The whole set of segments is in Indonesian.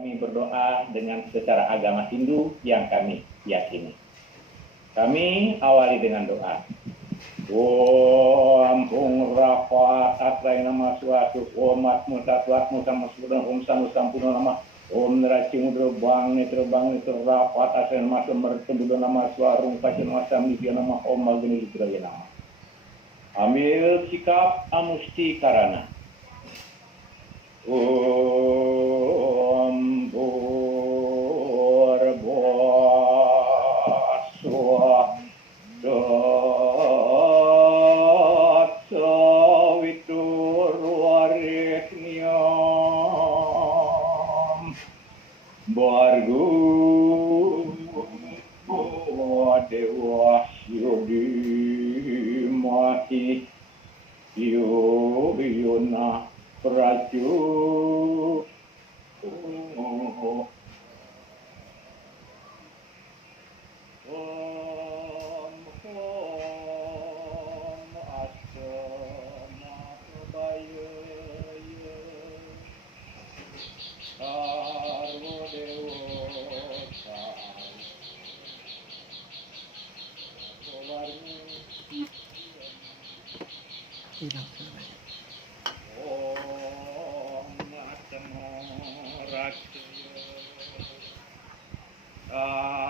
Kami berdoa dengan secara agama Hindu yang kami yakini. Kami awali dengan doa. Om Hung Rafa Atrai Nama Suatu Om Atmu Tatwatmu Sama Sudan Om Sanu Sampuno Nama Om Neraci Mudra Bang Nitra Rafa Atrai Nama Semertembudo Nama Suarung Kacil Nama Samidya Nama Om Magni Litraya Nama. Ambil sikap amusti karana. Om Burboswa Dotsawiturwariknyam Bargu Dewa Yodi Mati Yona Praju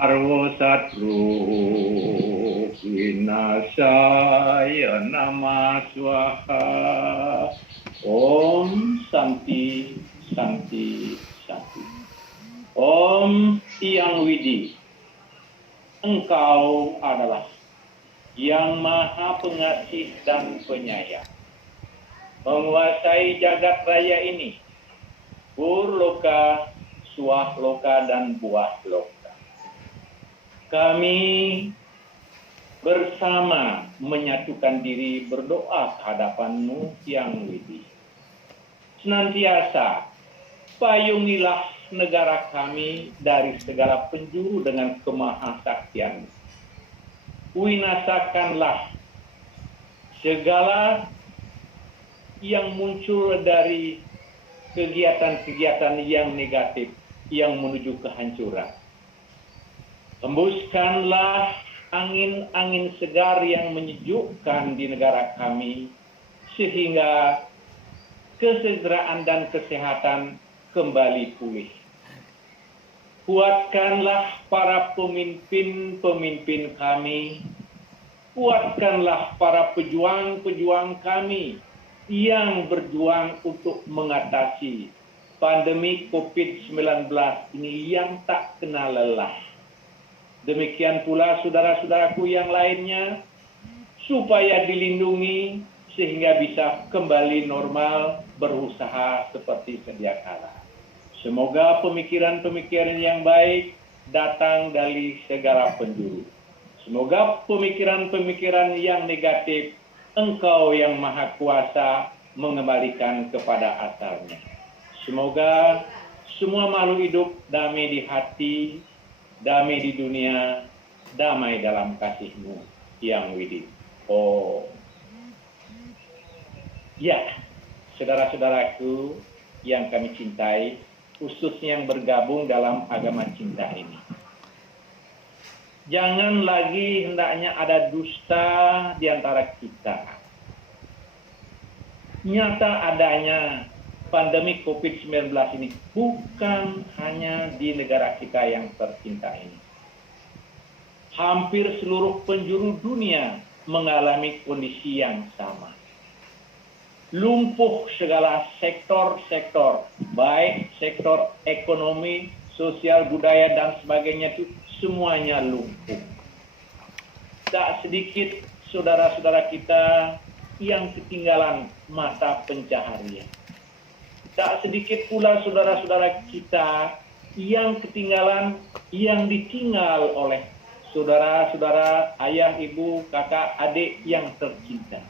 Arwo Satru Vinasaya Nama Swaha. Om Santi Santi Santi. Om Hyang Widi, Engkau adalah yang maha pengasih dan penyayang, menguasai jagat raya ini, Purloka, Swahloka, dan Buah Loka. Kami bersama menyatukan diri berdoa kehadapan-Mu yang widi. Senantiasa payungilah negara kami dari segala penjuru dengan kemahasaktian-Mu. Winasakanlah segala yang muncul dari kegiatan-kegiatan yang negatif yang menuju kehancuran. Hembuskanlah angin-angin segar yang menyejukkan di negara kami, sehingga kesejahteraan dan kesehatan kembali pulih. Kuatkanlah para pemimpin-pemimpin kami, kuatkanlah para pejuang-pejuang kami yang berjuang untuk mengatasi pandemi COVID-19 ini yang tak kenal lelah. Demikian pula saudara-saudaraku yang lainnya, supaya dilindungi sehingga bisa kembali normal berusaha seperti sedia kala. Semoga pemikiran-pemikiran yang baik datang dari segala penjuru. Semoga pemikiran-pemikiran yang negatif Engkau yang Maha Kuasa mengembalikan kepada asalnya. Semoga semua makhluk hidup damai di hati, damai di dunia, damai dalam kasih-Mu yang widi. Oh, ya, saudara-saudaraku yang kami cintai, khususnya yang bergabung dalam agama cinta ini. Jangan lagi hendaknya ada dusta di antara kita. Nyata adanya pandemi COVID-19 ini bukan hanya di negara kita yang tercinta ini. Hampir seluruh penjuru dunia mengalami kondisi yang sama. Lumpuh segala sektor-sektor, baik sektor ekonomi, sosial, budaya, dan sebagainya itu semuanya lumpuh. Tak sedikit saudara-saudara kita yang ketinggalan mata pencaharian. Tak sedikit pula saudara-saudara kita yang ketinggalan, yang ditinggal oleh saudara-saudara, ayah, ibu, kakak, adik yang tercinta.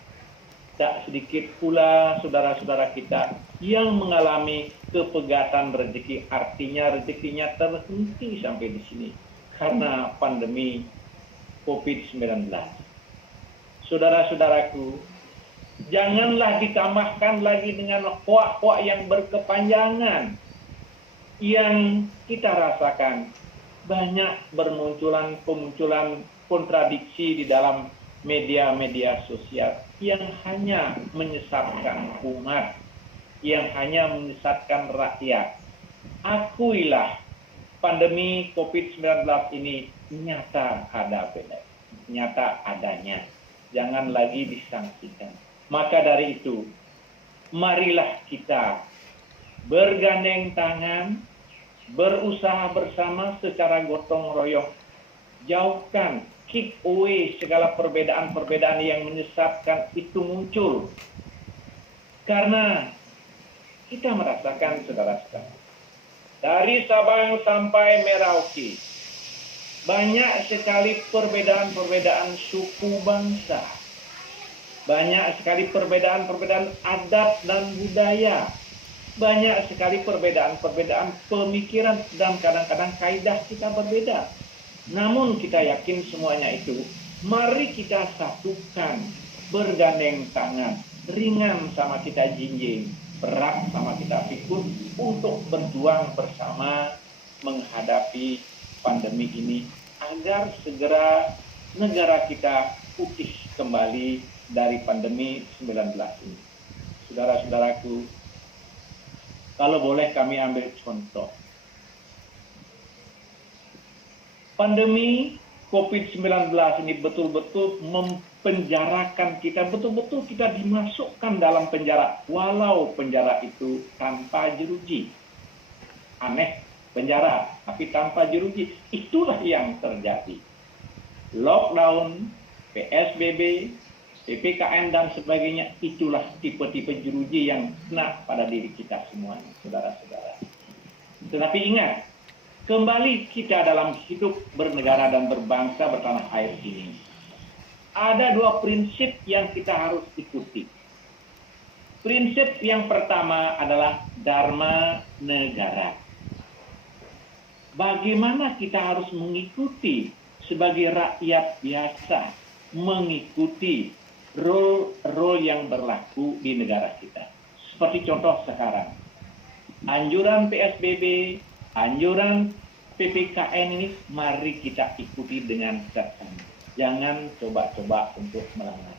Tak sedikit pula saudara-saudara kita yang mengalami kepegatan rezeki, artinya rezekinya terhenti sampai di sini karena pandemi COVID-19. Saudara-saudaraku, janganlah ditambahkan lagi dengan hoak-hoak yang berkepanjangan. yang kita rasakan banyak pemunculan kontradiksi di dalam media-media sosial yang hanya menyesatkan umat, yang hanya menyesatkan rakyat. Akuilah pandemi COVID-19 ini nyata adanya. Jangan lagi disangsikan. Maka dari itu, marilah kita bergandeng tangan, berusaha bersama secara gotong royong. Jauhkan, keep away segala perbedaan-perbedaan yang menyesatkan itu muncul. Karena kita merasakan, saudara-saudara, dari Sabang sampai Merauke, banyak sekali perbedaan-perbedaan suku bangsa. Banyak sekali perbedaan-perbedaan adat dan budaya. Banyak sekali perbedaan-perbedaan pemikiran dan kadang-kadang kaidah kita berbeda. Namun kita yakin semuanya itu, mari kita satukan, bergandeng tangan, ringan sama kita jinjing, berat sama kita pikul untuk berjuang bersama menghadapi pandemi ini agar segera negara kita pulih kembali dari pandemi 19 ini. Saudara-saudaraku, kalau boleh kami ambil contoh. Pandemi COVID-19 ini betul-betul mempenjarakan kita, betul-betul kita dimasukkan dalam penjara, walau penjara itu tanpa jeruji. Aneh, penjara, tapi tanpa jeruji. Itulah yang terjadi. Lockdown, PSBB, PPKM dan sebagainya, itulah tipe-tipe jeruji yang kena pada diri kita semuanya, saudara-saudara. Tetapi ingat, kembali kita dalam hidup bernegara dan berbangsa bertanah air ini, ada dua prinsip yang kita harus ikuti. Prinsip yang pertama adalah Dharma Negara. Bagaimana kita harus mengikuti sebagai rakyat biasa, mengikuti role yang berlaku di negara kita. Seperti contoh sekarang, anjuran PSBB, anjuran PPKM ini mari kita ikuti dengan seksama. Jangan coba-coba untuk melanggar.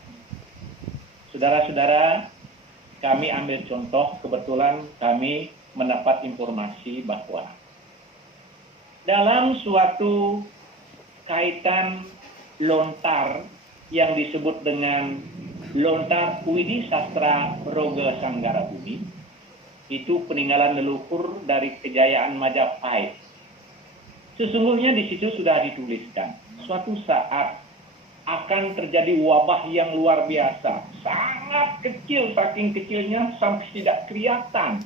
Saudara-saudara, kami ambil contoh, kebetulan kami mendapat informasi bahwa dalam suatu kaitan lontar yang disebut dengan lontar Widi Sastra Roga Sanggara Bumi, itu peninggalan leluhur dari kejayaan Majapahit. Sesungguhnya di situ sudah dituliskan, suatu saat akan terjadi wabah yang luar biasa, sangat kecil, saking kecilnya sampai tidak kelihatan.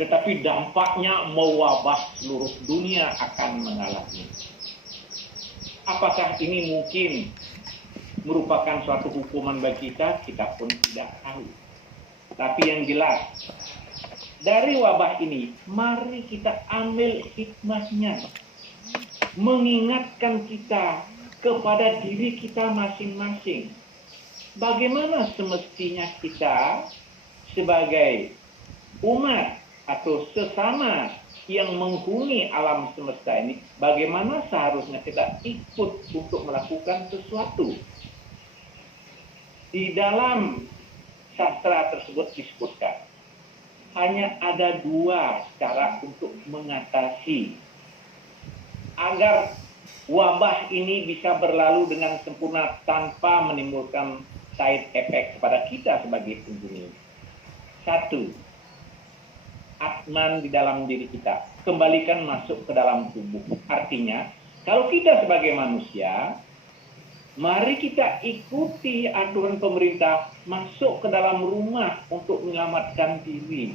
Tetapi dampaknya mewabah seluruh dunia akan mengalami. Apakah ini mungkin merupakan suatu hukuman bagi kita? Kita pun tidak tahu. Tapi yang jelas, dari wabah ini, mari kita ambil hikmahnya. Mengingatkan kita kepada diri kita masing-masing. Bagaimana semestinya kita sebagai umat atau sesama yang menghuni alam semesta ini, bagaimana seharusnya kita ikut untuk melakukan sesuatu. Di dalam sastra tersebut disebutkan, hanya ada dua cara untuk mengatasi agar wabah ini bisa berlalu dengan sempurna tanpa menimbulkan side effect kepada kita sebagai penghuni. Satu, atman di dalam diri kita, kembalikan masuk ke dalam tubuh. Artinya, kalau kita sebagai manusia, mari kita ikuti aturan pemerintah masuk ke dalam rumah untuk menyelamatkan diri.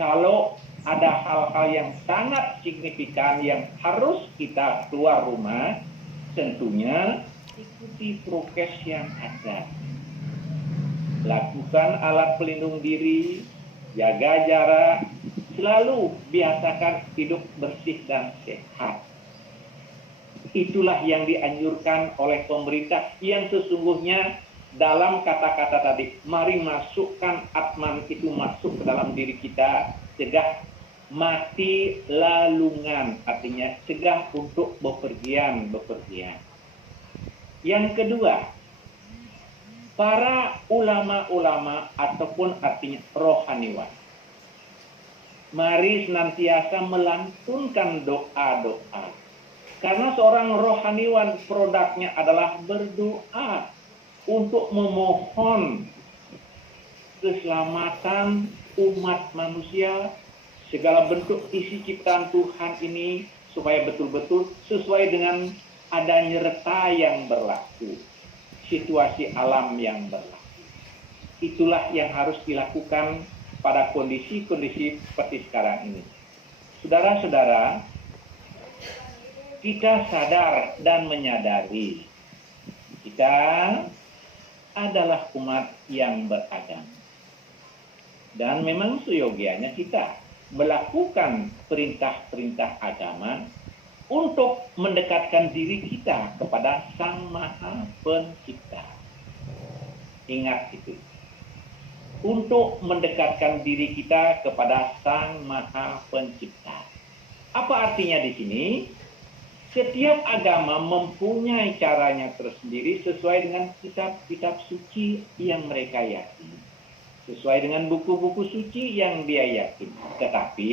Kalau ada hal-hal yang sangat signifikan yang harus kita keluar rumah, tentunya ikuti prokes yang ada. Lakukan alat pelindung diri, jaga jarak, selalu biasakan hidup bersih dan sehat. Itulah yang dianjurkan oleh pemerintah yang sesungguhnya dalam kata-kata tadi, mari masukkan atman itu masuk ke dalam diri kita, cegah mati lalungan, artinya cegah untuk bepergian. Yang kedua, para ulama-ulama ataupun artinya rohaniwan, mari senantiasa melantunkan doa-doa. Karena seorang rohaniwan produknya adalah berdoa untuk memohon keselamatan umat manusia, segala bentuk isi ciptaan Tuhan ini supaya betul-betul sesuai dengan adanya reta yang berlaku, situasi alam yang berlaku. Itulah yang harus dilakukan pada kondisi-kondisi seperti sekarang ini. Saudara-saudara, kita sadar dan menyadari kita adalah umat yang beragama. Dan memang seyogianya kita melakukan perintah-perintah agama untuk mendekatkan diri kita kepada Sang Maha Pencipta. Ingat itu. Untuk mendekatkan diri kita kepada Sang Maha Pencipta. Apa artinya di sini? Setiap agama mempunyai caranya tersendiri sesuai dengan kitab-kitab suci yang mereka yakini. Sesuai dengan buku-buku suci yang dia yakini. Tetapi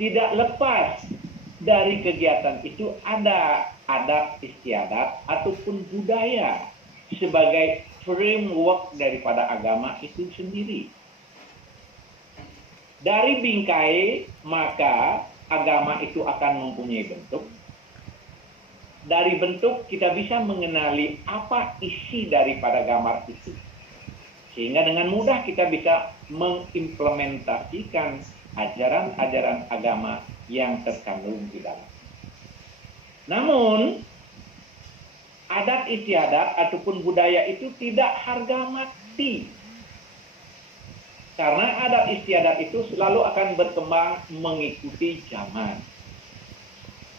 tidak lepas dari kegiatan itu ada adat istiadat ataupun budaya sebagai framework daripada agama itu sendiri. Dari bingkai maka agama itu akan mempunyai bentuk. Dari bentuk kita bisa mengenali apa isi daripada gambar itu. Sehingga dengan mudah kita bisa mengimplementasikan ajaran-ajaran agama yang terkandung di dalam. Namun, adat istiadat ataupun budaya itu tidak harga mati. Karena adat istiadat itu selalu akan berkembang mengikuti zaman.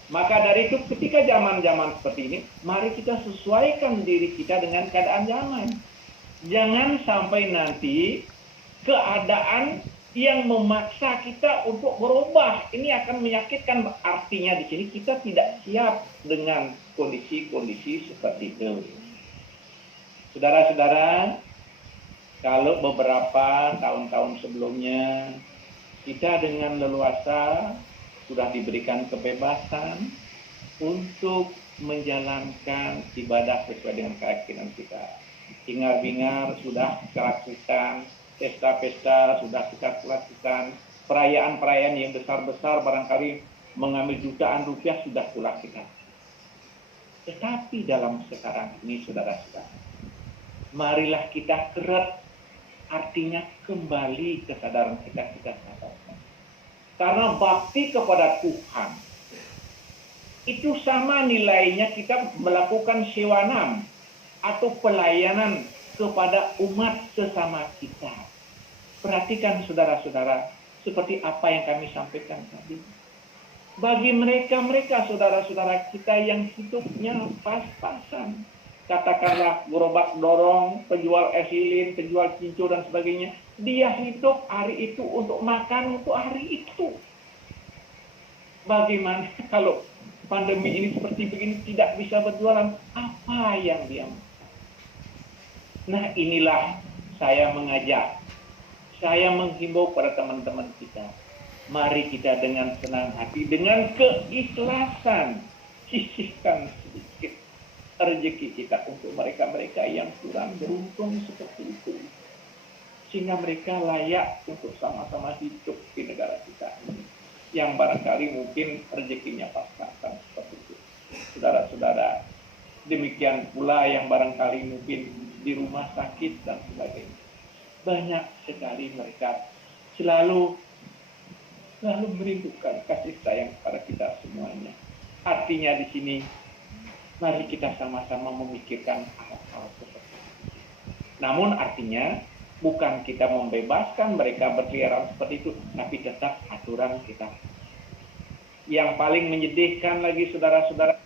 Maka dari itu ketika zaman-zaman seperti ini, mari kita sesuaikan diri kita dengan keadaan zaman. Jangan sampai nanti keadaan yang memaksa kita untuk berubah. Ini akan menyakitkan, artinya di sini kita tidak siap dengan kondisi-kondisi seperti itu. Saudara-saudara, kalau beberapa tahun-tahun sebelumnya kita dengan leluasa sudah diberikan kebebasan untuk menjalankan ibadah sesuai dengan keyakinan kita. Hingar-bingar sudah kita lakukan, pesta-pesta sudah kita lakukan, perayaan-perayaan yang besar-besar barangkali mengambil jutaan rupiah sudah pula kita. Tetapi dalam sekarang ini saudara-saudara, marilah kita kerat, artinya kembali kesadaran kita sadarkan. Karena bakti kepada Tuhan itu sama nilainya kita melakukan sewanam atau pelayanan kepada umat sesama kita. Perhatikan saudara-saudara seperti apa yang kami sampaikan tadi. Bagi mereka saudara-saudara kita yang hidupnya pas-pasan, katakanlah gerobak dorong, penjual es lilin, penjual cincu dan sebagainya, dia hidup hari itu untuk makan untuk hari itu. Bagaimana kalau pandemi ini seperti begini tidak bisa berjualan, apa yang dia makan? Nah, inilah saya mengajak, saya menghimbau pada teman-teman kita, mari kita dengan senang hati, dengan keikhlasan sisihkan sedikit rezeki kita untuk mereka-mereka yang kurang beruntung seperti itu, sehingga mereka layak untuk sama-sama hidup di negara kita ini, yang barangkali mungkin rezekinya pas-pasan seperti itu. Saudara-saudara, demikian pula yang barangkali mungkin di rumah sakit dan sebagainya. Banyak sekali mereka selalu merindukan kasih sayang kepada kita semuanya. Artinya di sini, mari kita sama-sama memikirkan hal-hal seperti itu. Namun artinya bukan kita membebaskan mereka berkeliaran seperti itu, tapi tetap aturan kita. Yang paling menyedihkan lagi saudara-saudara,